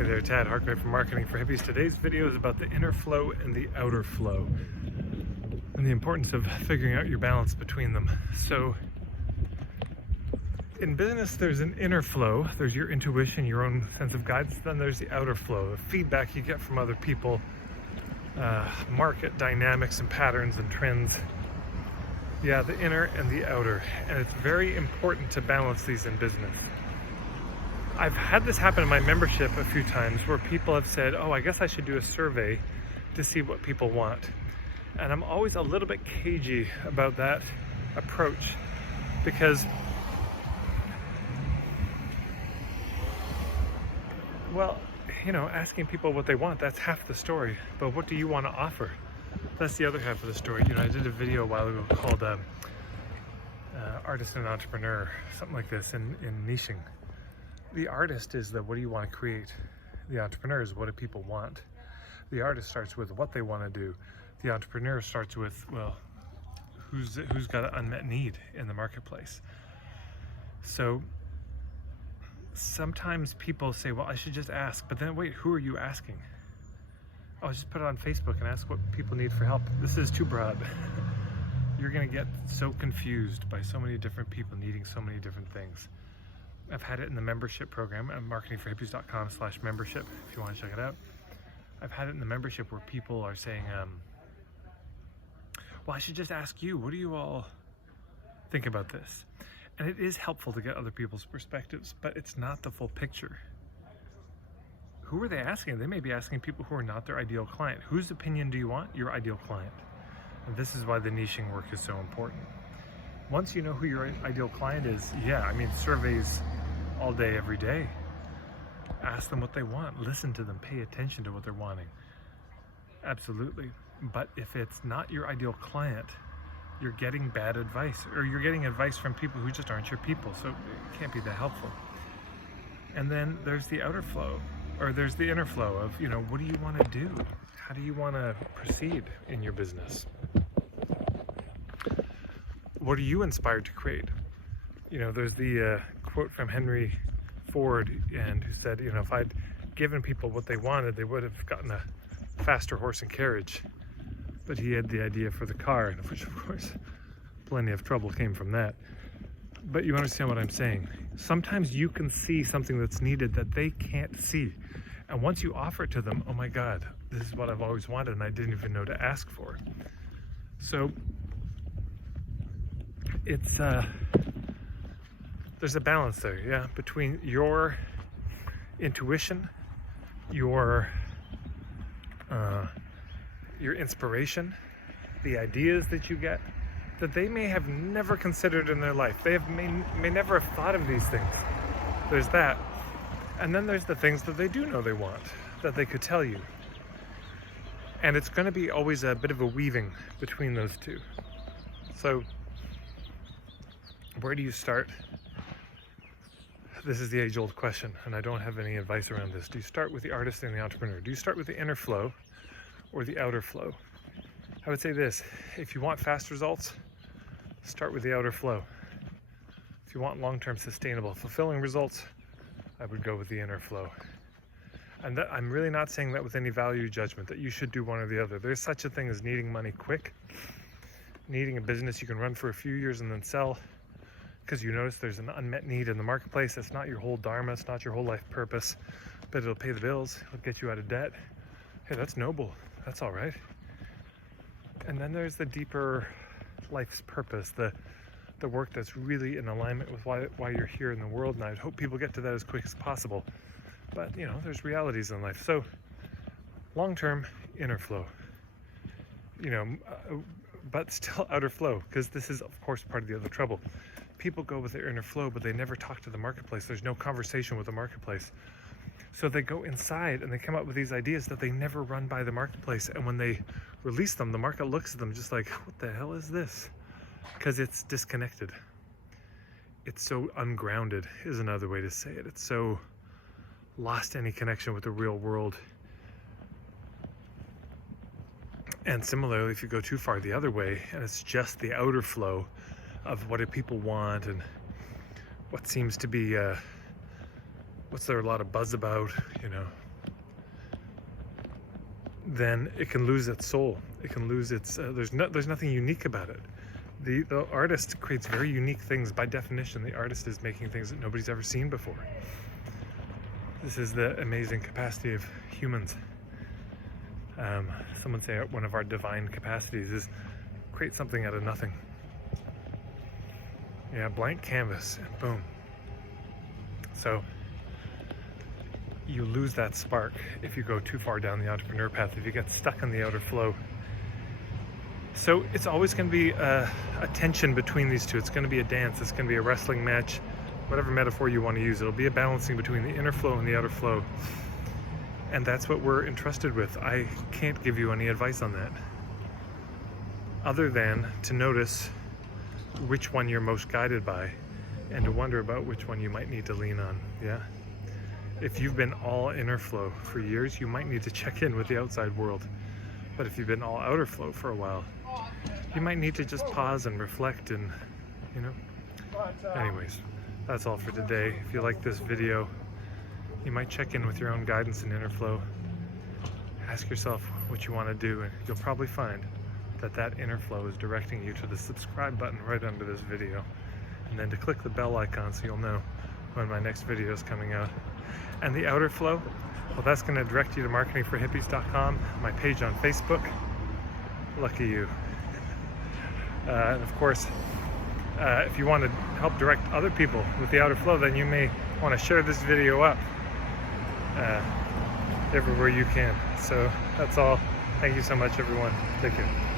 Hey there, Tad Harknett from Marketing for Hippies. Today's video is about the inner flow and the outer flow and the importance of figuring out your balance between them. So in business, there's an inner flow. There's your intuition, your own sense of guidance. Then there's the outer flow, the feedback you get from other people, market dynamics and patterns and trends. Yeah, the inner and the outer. And it's very important to balance these in business. I've had this happen in my membership a few times where people have said, oh, I guess I should do a survey to see what people want. And I'm always a little bit cagey about that approach because, well, you know, asking people what they want, that's half the story. But what do you want to offer? That's the other half of the story. You know, I did a video a while ago called Artist and Entrepreneur, something like this, in niching. The artist is the what do you want to create? The entrepreneur is what do people want? The artist starts with what they want to do. The entrepreneur starts with, well, who's got an unmet need in the marketplace? So sometimes people say, well, I should just ask, but then wait, who are you asking? Oh, just put it on Facebook and ask what people need for help. This is too broad. You're going to get so confused by so many different people needing so many different things. I've had it in the membership program at marketingforhippies.com/membership if you want to check it out. I've had it in the membership where people are saying, well, I should just ask you, what do you all think about this? And it is helpful to get other people's perspectives, but it's not the full picture. Who are they asking? They may be asking people who are not their ideal client. Whose opinion do you want? Your ideal client. And this is why the niching work is so important. Once you know who your ideal client is, yeah, I mean, surveys all day, every day. Ask them what they want. Listen to them. Pay attention to what they're wanting. Absolutely. But if it's not your ideal client, you're getting bad advice, or you're getting advice from people who just aren't your people. So it can't be that helpful. And then there's the outer flow, or there's the inner flow of, you know, what do you want to do? How do you want to proceed in your business? What are you inspired to create? You know, there's the quote from Henry Ford, and who said, you know, if I'd given people what they wanted, they would have gotten a faster horse and carriage. But he had the idea for the car, and which, of course, plenty of trouble came from that. But you understand what I'm saying. Sometimes you can see something that's needed that they can't see. And once you offer it to them, oh my God, this is what I've always wanted, and I didn't even know to ask for. So it's there's a balance there, yeah, between your intuition, your inspiration, the ideas that you get that they may have never considered in their life. They may never have thought of these things. There's that. And then there's the things that they do know they want, that they could tell you. And it's going to be always a bit of a weaving between those two. So where do you start? This is the age-old question, and I don't have any advice around this. Do you start with the artist and the entrepreneur? Do you start with the inner flow or the outer flow? I would say this: if you want fast results, start with the outer flow. If you want long-term, sustainable, fulfilling results, I would go with the inner flow. And that, I'm really not saying that with any value judgment, that you should do one or the other. There's such a thing as needing money quick, needing a business you can run for a few years and then sell, because you notice there's an unmet need in the marketplace. That's not your whole dharma, it's not your whole life purpose, but it'll pay the bills, it'll get you out of debt. Hey, that's noble, that's all right. And then there's the deeper life's purpose, the work that's really in alignment with why you're here in the world. And I hope people get to that as quick as possible. But, you know, there's realities in life. So long-term, inner flow, you know, but still outer flow, because this is, of course, part of the other trouble. People go with their inner flow, but they never talk to the marketplace. There's no conversation with the marketplace. So they go inside and they come up with these ideas that they never run by the marketplace. And when they release them, the market looks at them just like, what the hell is this? Because it's disconnected. It's so ungrounded, is another way to say it. It's so lost any connection with the real world. And similarly, if you go too far the other way, and it's just the outer flow of what do people want and what seems to be, what's there a lot of buzz about, you know, then it can lose its soul. It can lose its, there's nothing unique about it. The artist creates very unique things. By definition, the artist is making things that nobody's ever seen before. This is the amazing capacity of humans. Someone say one of our divine capacities is create something out of nothing. Yeah, blank canvas, and boom. So you lose that spark if you go too far down the entrepreneur path, if you get stuck in the outer flow. So it's always going to be a tension between these two. It's going to be a dance. It's going to be a wrestling match, whatever metaphor you want to use. It'll be a balancing between the inner flow and the outer flow. And that's what we're entrusted with. I can't give you any advice on that, other than to notice which one you're most guided by and to wonder about which one you might need to lean on. Yeah. If you've been all inner flow for years, you might need to check in with the outside world. But if you've been all outer flow for a while, you might need to just pause and reflect and, you know. Anyways, that's all for today. If you like this video, you might check in with your own guidance and inner flow. Ask yourself what you want to do, and you'll probably find that that inner flow is directing you to the subscribe button right under this video, and then to click the bell icon so you'll know when my next video is coming out. And the outer flow, well, that's going to direct you to marketingforhippies.com, my page on Facebook. Lucky you. And of course, if you want to help direct other people with the outer flow, then you may want to share this video up everywhere you can. So that's all. Thank you so much, everyone. Take care.